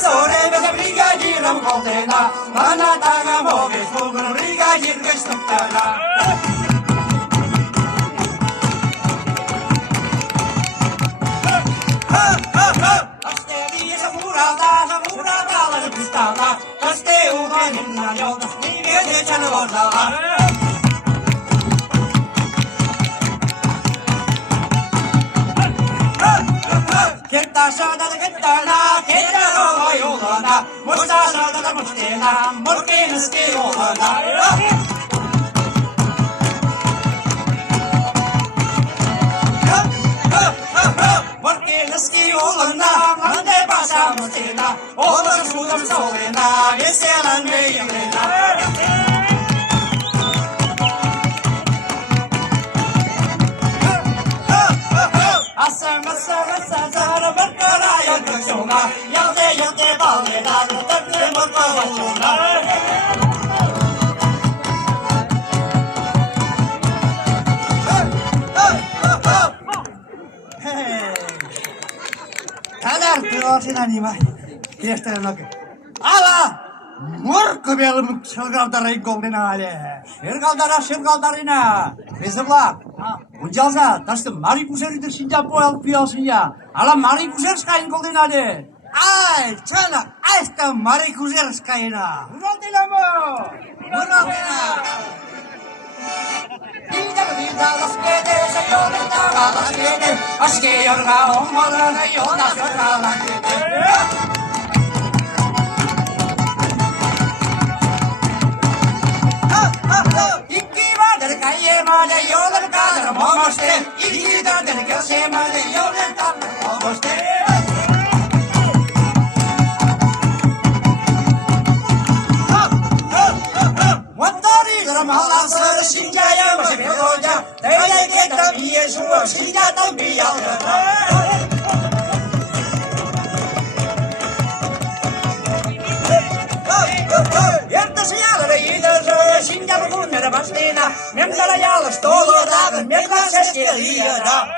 소래에서 브리가디랑 고대나 만나다가 목에 속은 브리가디를 썩다나 Осте리에서 물어다가 비슷하다 어스테 우가는 나요 니게 대찬을 올라가 겠다나 겠다로 요거나 못사서다 못되나 못게는 스키 요거나 못게는 스키 요거나 만대 바사 못되나 오늘 수금 소리나 예세란 메이나 아싸마싸마싸싸라 먹거라 연극쇼나 영대 bal에다 떡을 먹고 왔쇼나 Kadar terosinan Tiestelen Ala! Murku vielä şırgaldarayı goldenale. Şırgaldarina. Mesela, unjalsa, taştı mari kuseridir Sinjapo alıp piyasın ya. Ala mari kuserskayın goldenale. Ay, çana, aysta mari kuserskayına. Uraldina mı? Uraldina. Bilda laskede, se yolda laskede. Aske yorga olmalı, yolda şırga laskede. Kayemale yolun kadar momoste, iki kadar gösemale yolun kadar momoste. Vattari dramalasır Şinca'ya başı bir hoca, Teyze tabiye şu Şinca'dan bir yalgına. Ertesi yaları iyidir, Şinca bu günleri başlayına, Memzara yağlı stolu dağın, Memzara ses geliyor da.